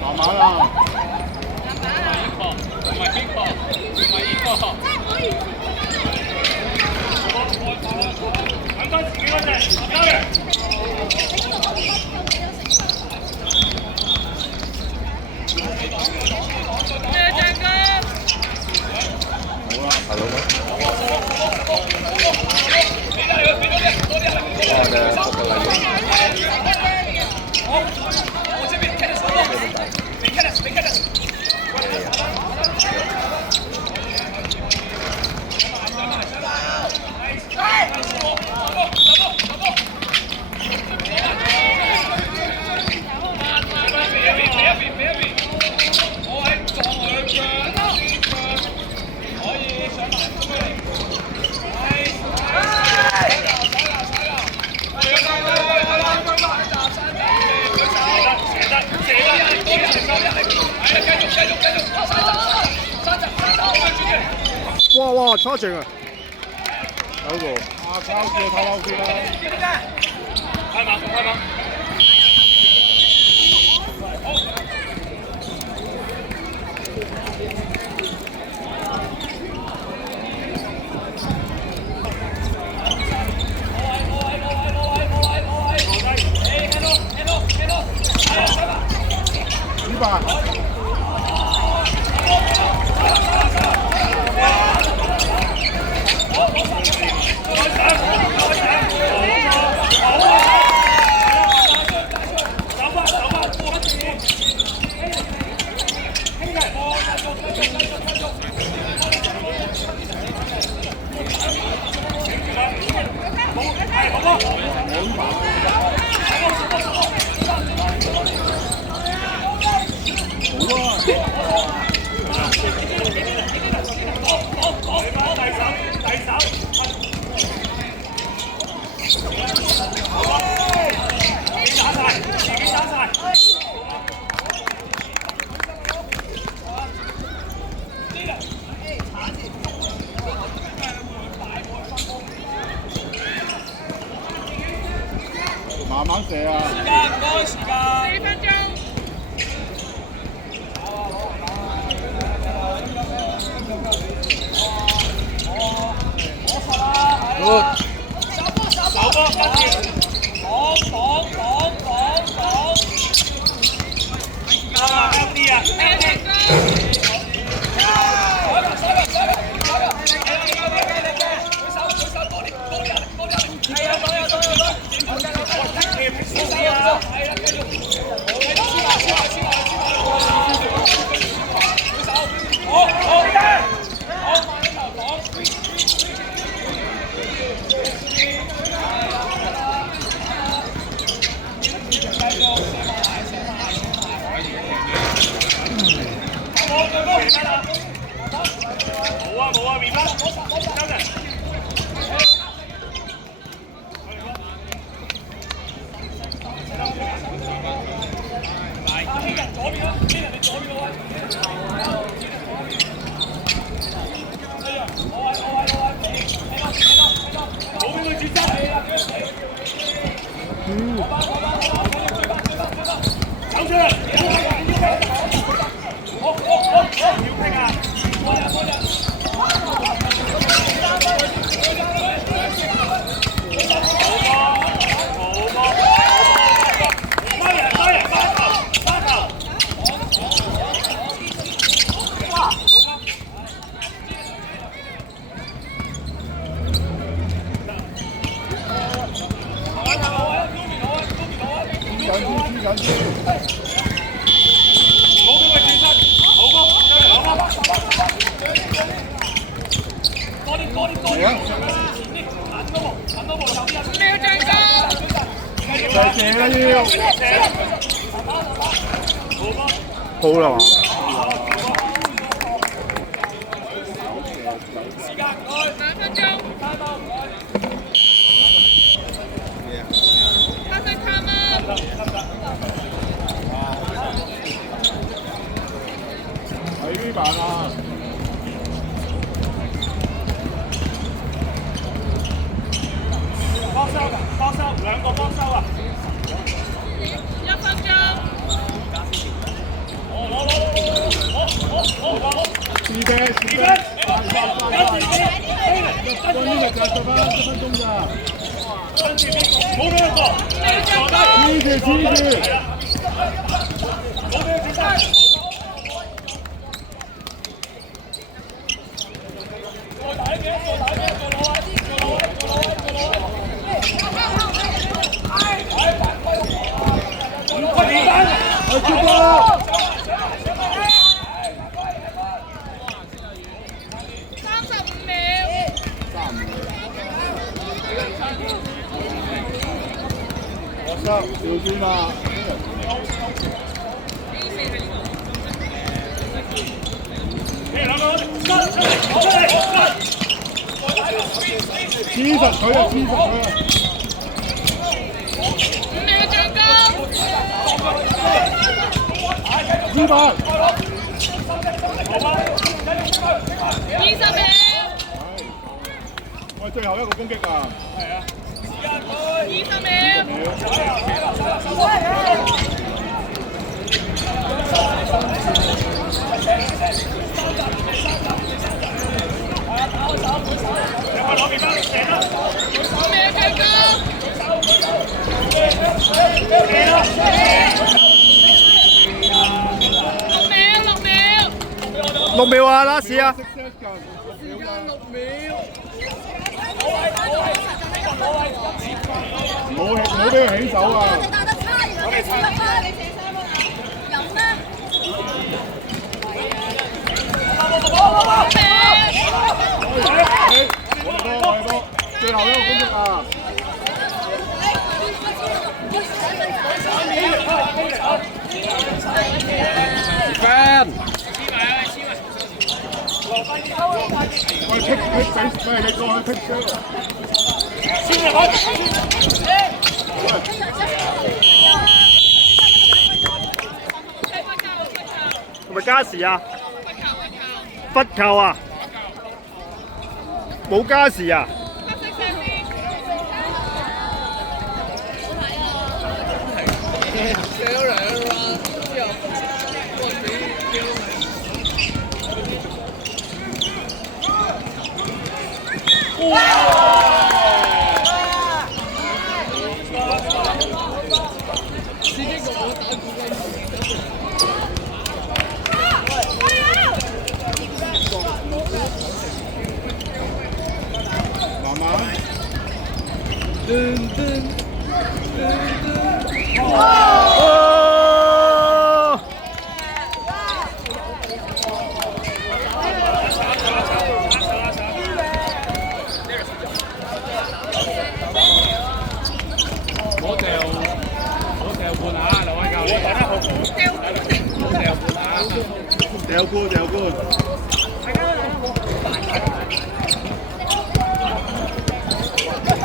慢慢啦。揾翻自己嗰隻，交嘅。好啦，大佬啦。哇哇，超正啊！有個啊，太撈住啦！開網，開網。慢慢射啊！時間唔該，時間4分鐘。手波跟住，擋！啊，啱啲啊！冇啊，面翻，交陣。左邊啦，邊人哋左邊個位。冇俾佢轉身。走出嚟！好，要拼啊！射啦要。好啦嘛。喺呢版啊！幫收，幫收，兩個幫收啊！1分鐘。2分，關於咪就1分鐘咋？冇兩個。黐住。小心啊！黐實佢啊！黐實佢啊！5秒進攻。2番。20秒。我哋最後一個攻擊啊！係啊。20秒。6秒啊，last 啊！冇俾佢起手啊！你打得差，然後你射3分，你射3分啊！飲啦！最後一個攻擊啊！2分。喂，踢俾，喂，你過去踢先。先入去。係咪加時啊？罰球啊！冇加時啊！掉過。